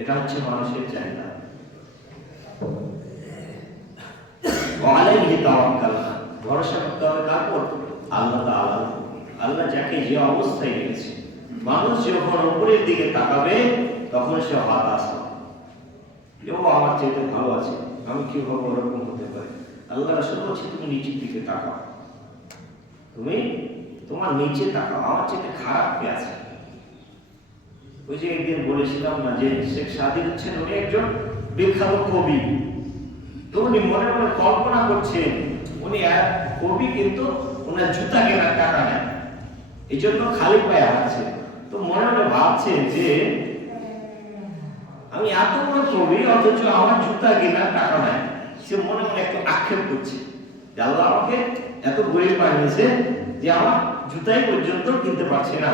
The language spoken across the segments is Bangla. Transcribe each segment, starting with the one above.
এটা হচ্ছে মানুষের চাহিদা। আলাইহি তাওয়াক্কালনা, ভরসা করতে হবে কার উপর? আল্লাহ তাআলার উপর। আল্লাহ যাকে যে অবস্থায় রেখেছে, মানুষ যখন উপরের দিকে তাকাবে তখন সে হতাশ হবে, কেউ আমার চাইতে ভালো আছে, আমি কিভাবে ওরকম হতে পারি। আল্লাহ রাসূল বলছে তুমি নিচের দিকে তাকাও, তুমি তোমার নিচে তাকাও, আমার চাইতে খারাপ কে আছে। ওই যে একদিন বলেছিলাম না যে শেখ সাদী হচ্ছেন উনি একজন বিখ্যাত কবি, তো উনি মনে মনে কল্পনা করছেন উনি এক কবি, কিন্তু ওনার জুতা কেনার টাকা নেই, এই জন্য খালি পায়ে হাঁটছে। তো মনে মনে ভাবছেন যে আমি এত বড় কবি অথচ আমার জুতা কেনার টাকা নেই। সে মনে মনে একটু আক্ষেপ করছে যে আল্লাহ আমাকে এত গরিব বানিয়েছে যে আমার জুতাই পর্যন্ত কিনতে পারছে না।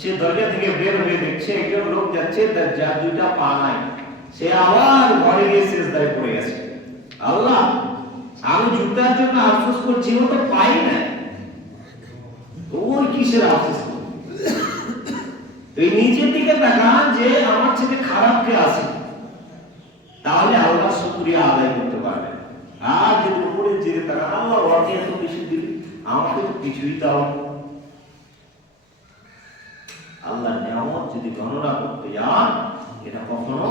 সে দরজা থেকে বের হয়ে দেখছে একজন লোক যাচ্ছে যার দুইটা পা নাই, সে আবার ঘরে গিয়ে সিজদায় পড়ে গেছে। আল্লাহ আমি জুতার জন্য আফসোস করছি, ও তো পাই না, ওই কিসের আফসোস? তুই নিচের দিকে তাকান যে আমার ছেলে খারাপ কে আছে, তাহলে আল্লাহ শুকরিয়া আদায় করতে পারবে। আর যদি উপরের দিকে তাকান আল্লাহ ওকে এত বেশি দিবি, আমাকে তো কিছুই দাও। আল্লাহর নিয়ামত যদি গণনা করতে যান এটা কখনো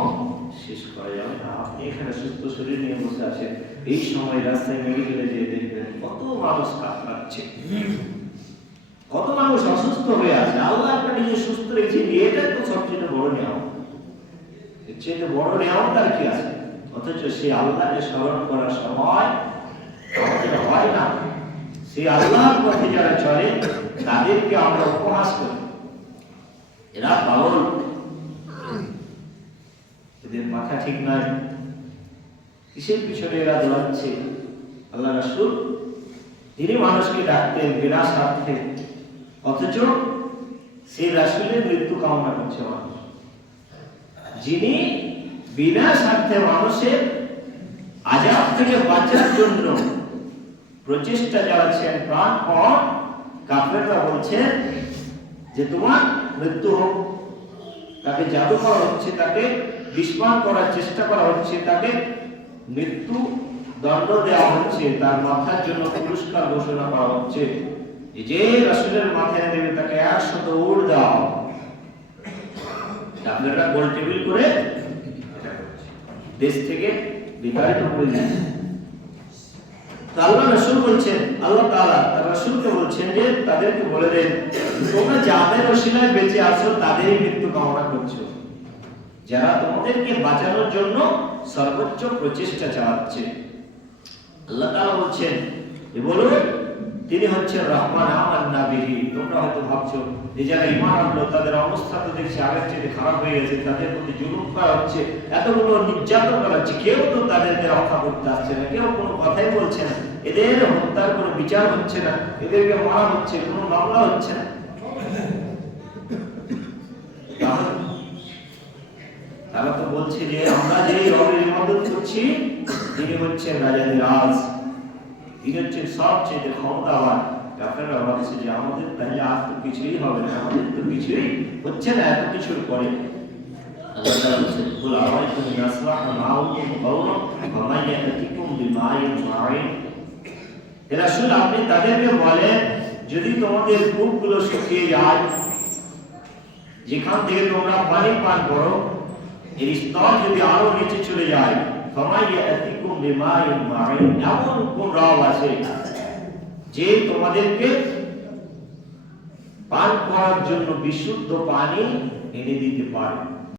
শেষ করা যাবে না। আপনি এখানে সুস্থ শরীর নিয়ে বসে আছেন, এই সময় রাস্তায় মেডিকেলে যেয়ে দেখবেন কত মানুষ কাতরাচ্ছে, কত মানুষ অসুস্থ হয়ে আছে। আল্লাহ আপনাকে নিজে সুস্থ রেখেছেন, এটা তো সবচেয়ে বড় নিয়ামত। এর চেয়ে বড় নিয়ামত আর কি আছে? অথচ সেই আল্লাহকে স্মরণ করার সময় আমাদের হয় না। সেই আল্লাহর পথে যারা চলে তাদেরকে আমরা উপহাস করি, এরা পাগল, এদের মাথা ঠিক নাই, কিসের পিছনে এরা দৌড়াচ্ছে। আল্লাহ রাসূল যিনি মানুষকে ডাকতেন বিনা স্বার্থে, অথচ সেই রাসূলের মৃত্যু কামনা করছে মানুষ। যিনি বিনা স্বার্থে মানুষের আযাব থেকে বাঁচার জন্য প্রচেষ্টা চালাচ্ছেন প্রাণপণ, কাফেররা বলছেন যে তোমার মৃত্যু হোক, তাকে জাদু করা হচ্ছে, তাকে বিস্মান করার চেষ্টা করা হচ্ছে, তাকে মৃত্যু দণ্ড দেওয়া হচ্ছে, তার মাথার জন্য পুরস্কার ঘোষণা করা হচ্ছে। যে রাসূলের মাথায় দেবে তাকে 100 উট দেওয়া হবে। আপনারা গোল টেবিল করে এটা করছে, দেশ থেকে বিতাড়িত করে দিচ্ছে। আল্লাহ রাসূল বলছেন, আল্লাহ তাআলা তার রাসূলকে বলছেন যে তাদেরকে বলে দেন তোমরা যাদের ওসিলায় বেঁচে আছো তাদেরই মৃত্যু কামনা করছো, যারা তোমাদেরকে বাঁচানোর জন্য সর্বোচ্চ প্রচেষ্টা চালাচ্ছে। আল্লাহ তাআলা বলছেন যে বলুন তিনি হচ্ছেন রহমান আমান্না বিহি। তোমরা হয়তো ভাবছো যে যারা ঈমান আনলো তাদের অবস্থা তো দেখছি আগের চেয়ে খারাপ হয়ে গেছে, তাদের প্রতি জুলুম করা হচ্ছে, এতগুলো নির্যাতন করা হচ্ছে, কেউ তো তাদেরকে রক্ষা করতে আসছে না, কেউ কোনো কথাই বলছে না, এদের হত্যার কোনো বিচার হচ্ছে না, এদেরকে মারা হচ্ছে, কোনো মামলা হচ্ছে না। তারা তো বলছে যে আমরা যে রবের ইবাদত করছি তিনি হচ্ছেন রাজাধিরাজ, তিনি হচ্ছেন সবচেয়ে ক্ষমতাবান। কাফেররা ভাবছে যে আমাদের তাহলে আর তো কিছুই হবে না, আমাদের তো কিছুই হচ্ছে না এত কিছুর পরে। আল্লাহ তাআলা বলেন কুল আরাইতুম ইয়াসবাহু মাউকুম গাওরাম ওয়া মান ইয়াতিকুম বিমাইন মাইন। হে রাসূল আপনি তাদেরকে বলেন যদি তোমাদের কূপগুলো শুকিয়ে যায়, যেখান থেকে তোমরা পানি পান করো এর স্তর যদি আরো নিচে চলে যায়, ফামাইয়াতিকুম বিমাইন মাইন, এমন কোন রব আছে যে তোমাদেরকে পান করার জন্য বিশুদ্ধ পানি এনে দিতে পারে।